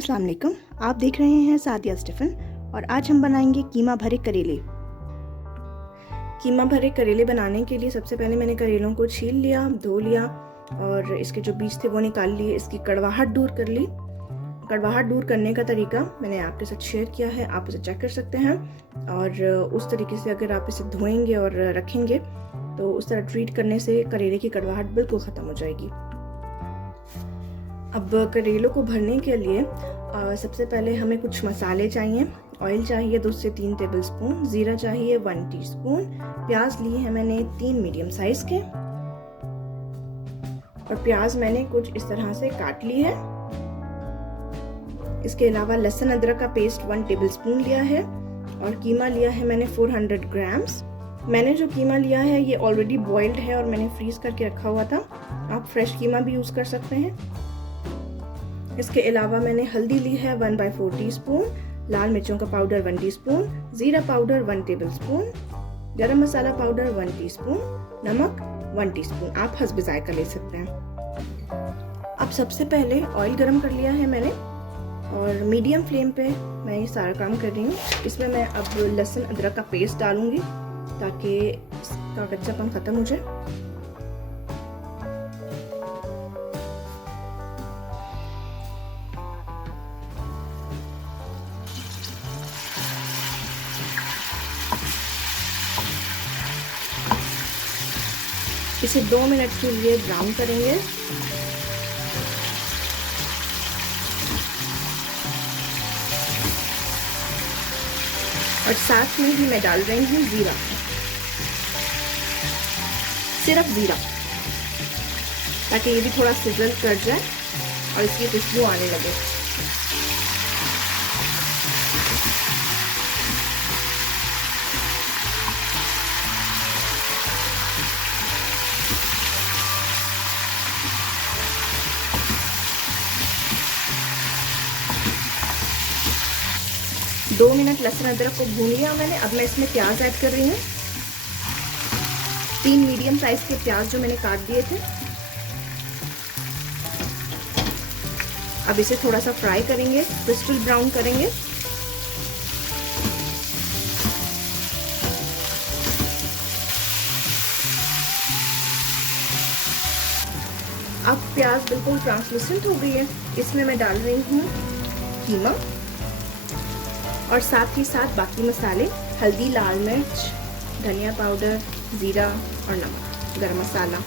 अस्सलाम वालेकुम। आप देख रहे हैं सादियाज़ टिफ़िन और आज हम बनाएंगे कीमा भरे करेले। कीमा भरे करेले बनाने के लिए सबसे पहले मैंने करेलों को छील लिया, धो लिया और इसके जो बीज थे वो निकाल लिए। इसकी कड़वाहट दूर कर ली। कड़वाहट दूर करने का तरीका मैंने आपके साथ शेयर किया है, आप उसे चेक कर सकते हैं। और उस तरीके से अगर आप इसे धोएंगे और रखेंगे तो उस तरह ट्रीट करने से करेले की कड़वाहट बिल्कुल ख़त्म हो जाएगी। अब करेलों को भरने के लिए सबसे पहले हमें कुछ मसाले चाहिए। ऑयल चाहिए 2 से 3 टेबलस्पून, ज़ीरा चाहिए 1 टीस्पून, प्याज लिए हैं मैंने 3 मीडियम साइज के और प्याज मैंने कुछ इस तरह से काट ली है। इसके अलावा लहसुन अदरक का पेस्ट 1 टेबलस्पून लिया है और कीमा लिया है मैंने 400 ग्राम्स। मैंने जो कीमा लिया है ये ऑलरेडी बॉइल्ड है और मैंने फ्रीज करके रखा हुआ था। आप फ्रेश कीमा भी यूज़ कर सकते हैं। इसके अलावा मैंने हल्दी ली है 1/4 टीस्पून, लाल मिर्चों का पाउडर 1 टीस्पून, जीरा पाउडर 1 टेबलस्पून, गरम मसाला पाउडर 1 टीस्पून, नमक 1 टीस्पून। आप हस्ब जायका ले सकते हैं। अब सबसे पहले ऑयल गरम कर लिया है मैंने और मीडियम फ्लेम पे मैं ये सारा काम कर रही हूँ। इसमें मैं अब लहसुन अदरक का पेस्ट डालूंगी ताकि इसका कच्चापन खत्म हो जाए। इसे 2 मिनट के लिए ब्राउन करेंगे। और साथ में ही मैं डाल रही हूँ जीरा, सिर्फ जीरा, ताकि ये भी थोड़ा सिजल कर जाए और इसकी खुशबू आने लगे। दो मिनट लहसुन अदरक को भून लिया मैंने। अब मैं इसमें प्याज ऐड कर रही हूँ। 3 मीडियम साइज के प्याज जो मैंने काट दिए थे। अब इसे थोड़ा सा फ्राई करेंगे, क्रिस्टल ब्राउन करेंगे। अब प्याज बिल्कुल ट्रांसलूसेंट हो गई है। इसमें मैं डाल रही हूँ कीमा और साथ ही साथ बाकी मसाले, हल्दी, लाल मिर्च, धनिया पाउडर, जीरा और नमक, गरम मसाला।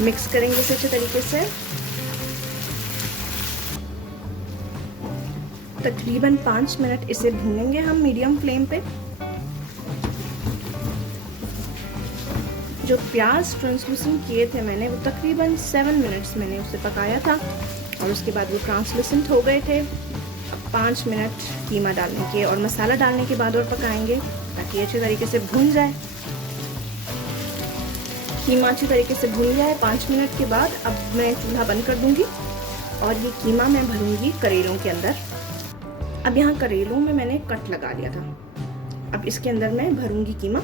मिक्स करेंगे इसे अच्छे तरीके से। तकरीबन 5 मिनट इसे भूनेंगे हम मीडियम फ्लेम पे। जो प्याज ट्रांसलूसेंट किए थे मैंने वो तकरीबन 7 मिनट्स मैंने उसे पकाया था और उसके बाद वो ट्रांसलूसेंट हो गए थे। 5 मिनट कीमा डालने के और मसाला डालने के बाद और पकाएंगे ताकि अच्छे तरीके से भून जाए। कीमा अच्छी तरीके से भून गया है। 5 मिनट के बाद अब मैं चूल्हा बंद कर दूंगी और ये कीमा मैं भरूंगी करेलों के अंदर। अब यहाँ करेलों में मैंने कट लगा लिया था। अब इसके अंदर मैं भरूंगी कीमा।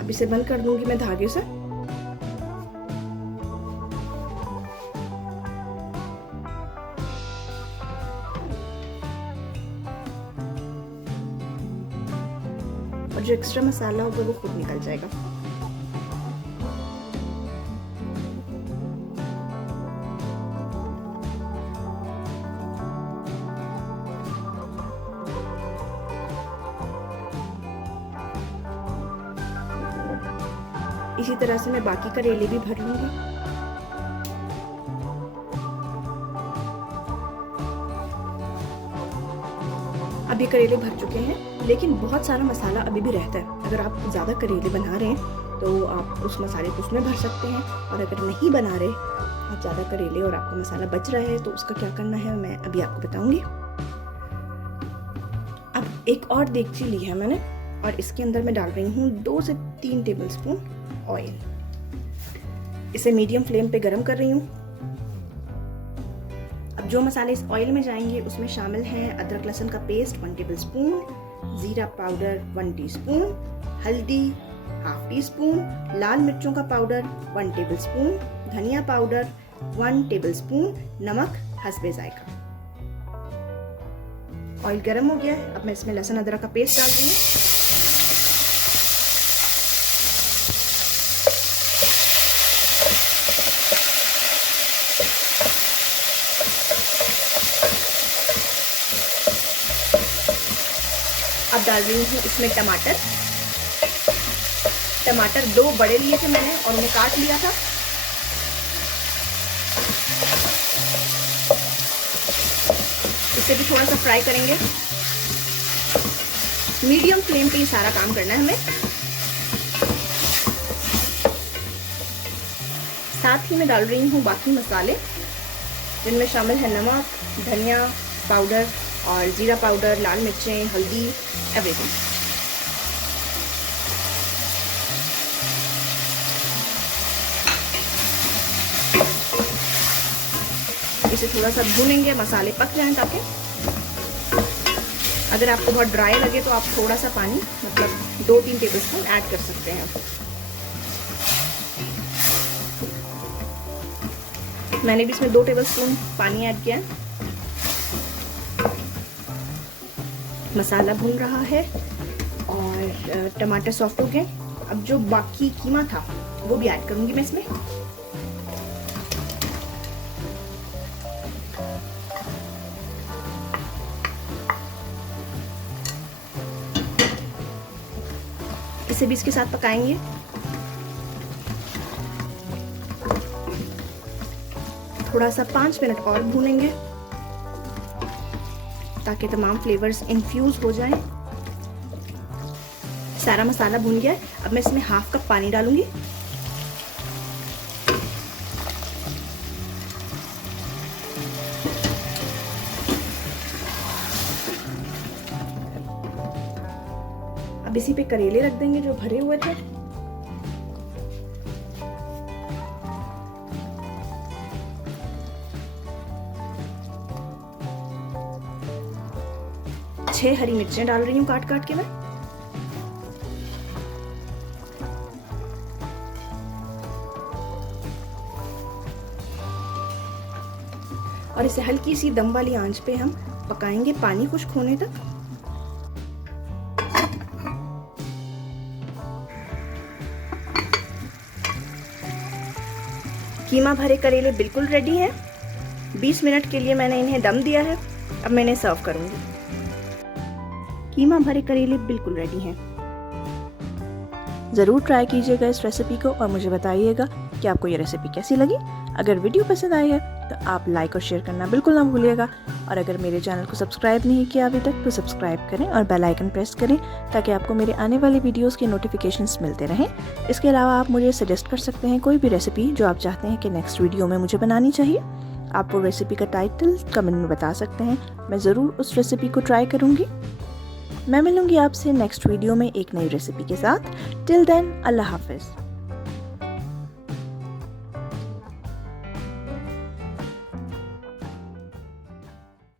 अब इसे बंद कर दूंगी मैं धागे से। और जो एक्स्ट्रा मसाला होगा वो खुद निकल जाएगा। इसी तरह से मैं बाकी करेले भी भर लूंगी। अब ये करेले भर चुके हैं, लेकिन बहुत सारा मसाला अभी भी रहता है। अगर आप ज़्यादा करेले बना रहे हैं तो आप उस मसाले को उसमें भर सकते हैं, और अगर नहीं बना रहे, आप ज़्यादा करेले और आपका मसाला बच रहा है, तो उसका क्या करना है मैं अभी आपको बताऊंगी। एक और देगची ली है मैंने और इसके अंदर मैं डाल रही हूँ 2 से 3 टेबलस्पून ऑयल। इसे मीडियम फ्लेम पे गरम कर रही हूँ। अब जो मसाले इस ऑयल में जाएंगे उसमें शामिल हैं अदरक लहसुन का पेस्ट 1 टेबलस्पून, जीरा पाउडर 1 टीस्पून, हल्दी ½ टीस्पून, लाल मिर्चों का पाउडर 1 टेबलस्पून, धनिया पाउडर 1 टेबलस्पून, नमक हस्बे जायका। ऑयल गर्म हो गया है। अब मैं इसमें लहसुन अदरक का पेस्ट डाल रही हूँ। अब डाल रही हूँ इसमें टमाटर 2 बड़े लिए थे मैंने और उन्हें काट लिया था। इसे भी थोड़ा सा फ्राई करेंगे। मीडियम फ्लेम पे ये सारा काम करना है हमें। साथ ही मैं डाल रही हूँ बाकी मसाले, जिनमें शामिल है नमक, धनिया पाउडर और जीरा पाउडर, लाल मिर्चें, हल्दी, एवरीथिंग। इसे थोड़ा सा भूनेंगे, मसाले पक जाएं ताकि। अगर आपको बहुत ड्राई लगे तो आप थोड़ा सा पानी मतलब 2-3 टेबलस्पून ऐड कर सकते हैं। मैंने भी इसमें 2 टेबलस्पून पानी ऐड किया। मसाला भून रहा है और टमाटर सॉफ्ट हो गए। अब जो बाकी कीमा था वो भी ऐड करूंगी मैं इसमें। इसे भी इसके साथ पकाएंगे। थोड़ा सा 5 मिनट और भूनेंगे ताकि तमाम फ्लेवर्स इन्फ्यूज हो जाएं। सारा मसाला भून गया है। अब मैं इसमें ½ कप पानी डालूंगी। अब इसी पे करेले रख देंगे जो भरे हुए थे। छह हरी मिर्चें डाल रही हूँ काट काट के मैं। और इसे हल्की सी दम वाली आंच पे हम पकाएंगे पानी खुश्क होने तक। कीमा भरे करेले बिल्कुल रेडी हैं। 20 मिनट के लिए मैंने इन्हें दम दिया है। अब मैं इन्हें सर्व करूंगी। कीमा भरे करेले बिल्कुल रेडी हैं। ज़रूर ट्राई कीजिएगा इस रेसिपी को और मुझे बताइएगा कि आपको ये रेसिपी कैसी लगी। अगर वीडियो पसंद आई है तो आप लाइक और शेयर करना बिल्कुल ना भूलिएगा। और अगर मेरे चैनल को सब्सक्राइब नहीं किया अभी तक तो सब्सक्राइब करें और बेल आइकन प्रेस करें ताकि आपको मेरे आने वाले वीडियोस के नोटिफिकेशंस मिलते रहें। इसके अलावा आप मुझे सजेस्ट कर सकते हैं कोई भी रेसिपी जो आप चाहते हैं कि नेक्स्ट वीडियो में मुझे बनानी चाहिए। आप वो रेसिपी का टाइटल कमेंट में बता सकते हैं। मैं ज़रूर उस रेसिपी को ट्राई करूँगी। मैं मिलूँगी आपसे नेक्स्ट वीडियो में एक नई रेसिपी के साथ। टिल देन अल्लाह हाफिज़।